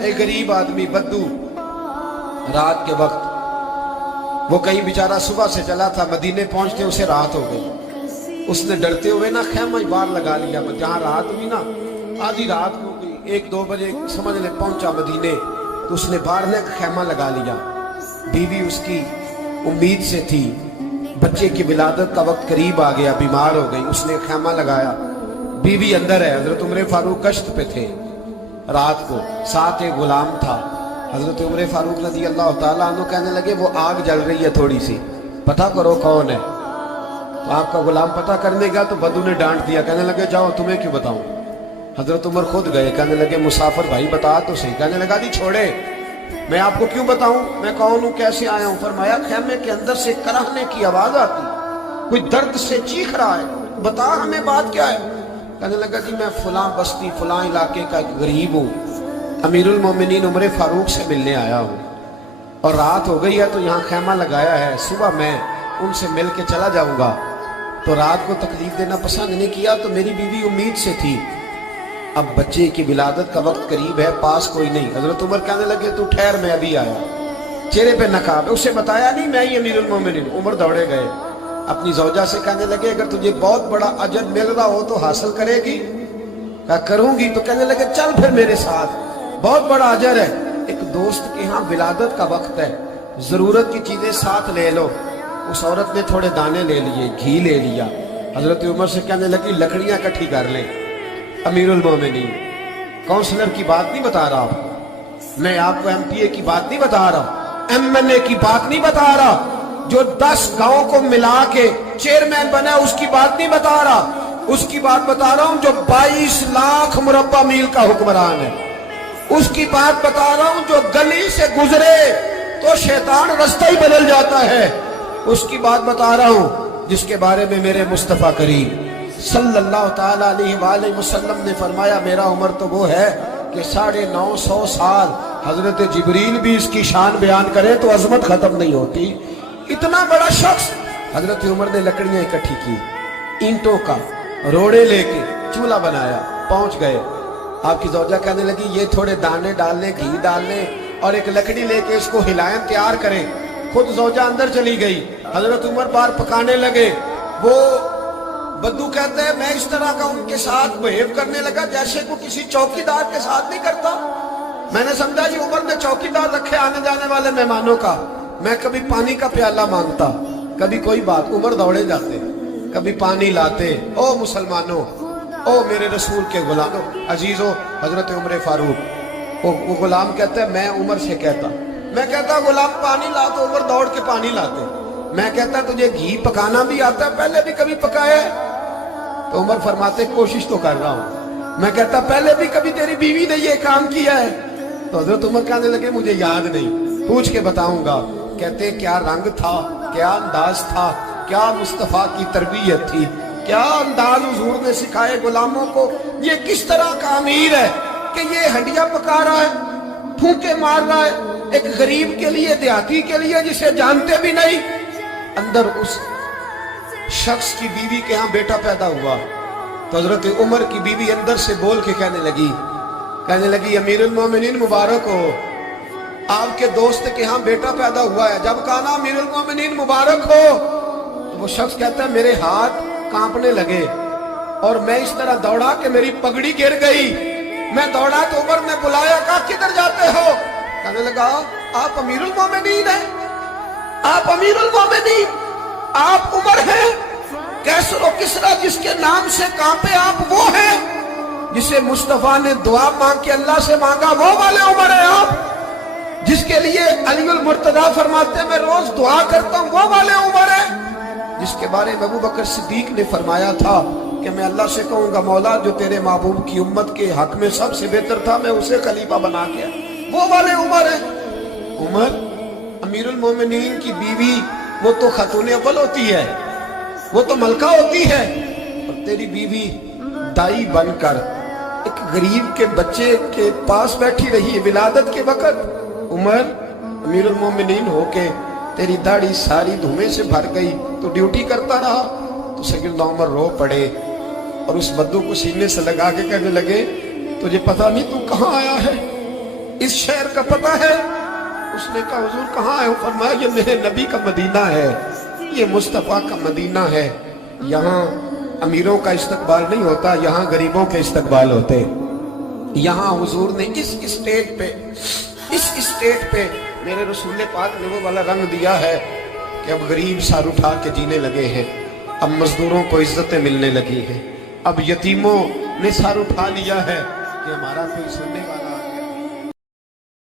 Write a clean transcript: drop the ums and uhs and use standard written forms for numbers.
एक गरीब आदमी बद्दू रात के वक्त वो कहीं बेचारा सुबह से चला था, मदीने पहुंचते उसे रात हो गई। उसने डरते हुए ना खैमा बार लगा लिया। जहां रात हुई ना, आधी रात हो गई, 1-2 बजे समझ ले पहुंचा मदीने, तो उसने बाहर ने खैमा लगा लिया। बीवी उसकी उम्मीद से थी, बच्चे की विलादत का वक्त करीब आ गया, बीमार हो गई, उसने खैमा लगाया। बीवी अंदर है, हजरत उमर फारूक गश्त पे थे रात को, साथ एक गुलाम था। हजरत उमर फारूक रज़ी अल्लाह ताला अन्हु कहने लगे वो आग जल रही है थोड़ी सी, पता करो कौन है। तो आपका गुलाम पता करने गया तो बद्दू ने डांट दिया, कहने लगे जाओ तुम्हें क्यों बताऊं। हजरत उमर खुद गए, कहने लगे मुसाफिर भाई बता तो सही। कहने लगा जी छोड़े, मैं आपको क्यों बताऊं, मैं कौन हूं, कैसे आया हूं। फरमाया खैमे के अंदर से कराहने की आवाज आती, कोई दर्द से चीख रहा है, बता हमें बात क्या है। कहने लगा जी मैं फलां बस्ती फलां इलाके का एक गरीब हूँ, अमीरुल मोमिनीन उमर फारूक से मिलने आया हूँ, और रात हो गई है तो यहाँ खैमा लगाया है, सुबह मैं उनसे मिल के चला जाऊंगा। तो रात को तकलीफ देना पसंद नहीं किया, तो मेरी बीवी उम्मीद से थी, अब बच्चे की विलादत का वक्त करीब है, पास कोई नहीं। हजरत उमर कहने लगे तू ठहर, मैं अभी आया। चेहरे पे नकाब है, उसे बताया नहीं मैं ही अमीरुल मोमिनीन। उमर दौड़े गए, अपनी जौजा से कहने लगे अगर तुझे बहुत बड़ा अजर मिल रहा हो तो हासिल करेगी। कहा करूंगी। तो कहने लगे चल फिर मेरे साथ, बहुत बड़ा अजर है। एक दोस्त के यहाँ विलादत का वक्त है, जरूरत की चीजें साथ ले लो। उस औरत ने थोड़े दाने ले लिए, घी ले लिया। हजरत उमर से कहने लगी लकड़ियां इकट्ठी कर ले। अमीरुल मोमिनीन, काउंसलर की बात नहीं बता रहा आपको, मैं आपको एमपीए की बात नहीं बता रहा, एमएनए की बात नहीं बता रहा, जो 10 गांव को मिला के चेयरमैन बना उसकी बात नहीं बता रहा, उसकी बात बता रहा हूं जो 22 लाख मुरब्बा मील का हुक्मरान है। उसकी बात बता रहा हूं जो गली से गुजरे तो शैतान रास्ता ही बदल जाता है। उसकी बात बता रहा हूं जिसके बारे में मेरे मुस्तफा करीम सल्लल्लाहु ताला अलैहि वसल्लम ने फरमाया मेरा उम्र तो वो है कि 950 साल हजरत जिब्रील भी इसकी शान बयान करे तो अजमत खत्म नहीं होती। इतना बड़ा शख्स। हजरत उमर ने लकड़ियां इकट्ठी की, ईंटों का रोड़े लेके चूल्हा बनाया, पहुंच गए। आपकी जौजा कहने लगी ये थोड़े दाने डालने, घी डालने और एक लकड़ी लेके इसको हिलाएं, तैयार करें। खुद जौजा अंदर चली गई, हजरत उमर बाहर पकाने लगे। वो बद्दू कहते हैं मैं इस तरह का उनके साथ बिहेव करने लगा जैसे को किसी चौकीदार के साथ नहीं करता। मैंने समझा जी उमर ने चौकीदार रखे आने जाने वाले मेहमानों का। मैं कभी पानी का प्याला मांगता, कभी कोई बात, उमर दौड़े जाते, कभी पानी लाते। ओ मुसलमानों, ओ मेरे रसूल के गुलामों, अजीजों, हजरत उमर फारूक। वो गुलाम कहते हैं मैं उमर से कहता, मैं कहता गुलाम पानी ला, तो उमर दौड़ के पानी लाते। मैं कहता तुझे घी पकाना भी आता है, पहले भी कभी पकाया है? तो उमर फरमाते कोशिश तो कर रहा हूं। मैं कहता पहले भी कभी तेरी बीवी ने ये काम किया है? तो हजरत उमर कहने लगे मुझे याद नहीं, पूछ के बताऊंगा। कहते क्या रंग था, क्या अंदाज था, क्या मुस्तफा की तरबियत थी, क्या अंदाज हुजूर ने सिखाए गुलामों को। ये किस तरह का अमीर है कि ये हड्डियां पका रहा है, फूंके मार रहा है, एक गरीब के लिए, देहाती के लिए जिसे जानते भी नहीं। अंदर उस शख्स की बीवी के यहाँ बेटा पैदा हुआ तो हजरत उमर की बीवी अंदर से बोल के कहने लगी अमीरुल मोमिनीन मुबारक हो, आपके दोस्त के यहाँ बेटा पैदा हुआ है। जब कहा ना अमीरुल मोमिनीन मुबारक हो, तो वो शख्स कहता है मेरे हाथ कांपने लगे और मैं इस तरह दौड़ा कि मेरी पगड़ी गिर गई। मैं दौड़ा तो उमर ने बुलाया, कहा किधर जाते हो? कहने लगा आप अमीरुल मोमिनीन हैं, आप अमीरुल मोमिनीन, आप उमर हैं। कैसरो किसरा जिसके नाम से कांपे आप वो हैं, जिसे मुस्तफा ने दुआ मांग के अल्लाह से मांगा वो वाले उमर हैं आप, जिसके लिए अलीउल मुर्तजा फरमाते मैं रोज दुआ करता हूं वो वाले उमर हैं, जिसके बारे में अबू बकर सिद्दीक ने फरमाया था कि मैं अल्लाह से कहूंगा मौला जो तेरे महबूब की उम्मत के हक में सबसे बेहतर था मैं उसे खलीफा बना के, वो वाले उमर हैं। उमर अमीरुल मोमिनीन की बीवी वो तो खातून अव्वल होती है, वो तो मलका होती है, और तेरी बीवी दाई बनकर एक गरीब के बच्चे के पास बैठी रही है विलादत के वक्त। उमर अमीरुल मोमिनीन होके तेरी दाढ़ी सारी धुएं से भर गई तो ड्यूटी करता रहा। तो सैयदना उमर रो पड़े और उस बद्दू को सीने से लगा के कहने लगे तुझे पता नहीं तू कहाँ आया है, इस शहर का पता है? उसने कहा हुजूर कहाँ है? फरमाया ये मेरे नबी का मदीना है, ये मुस्तफ़ा का मदीना है। यहाँ अमीरों का इस्तकबाल नहीं होता, यहाँ गरीबों के इस्तकबाल होते। यहाँ हुजूर ने इस स्टेट पे मेरे रसूल पाक ने वो वाला रंग दिया है कि अब गरीब सर उठा के जीने लगे हैं, अब मजदूरों को इज्जतें मिलने लगी हैं, अब यतीमों ने सर उठा लिया है कि हमारा कोई सुनने वाला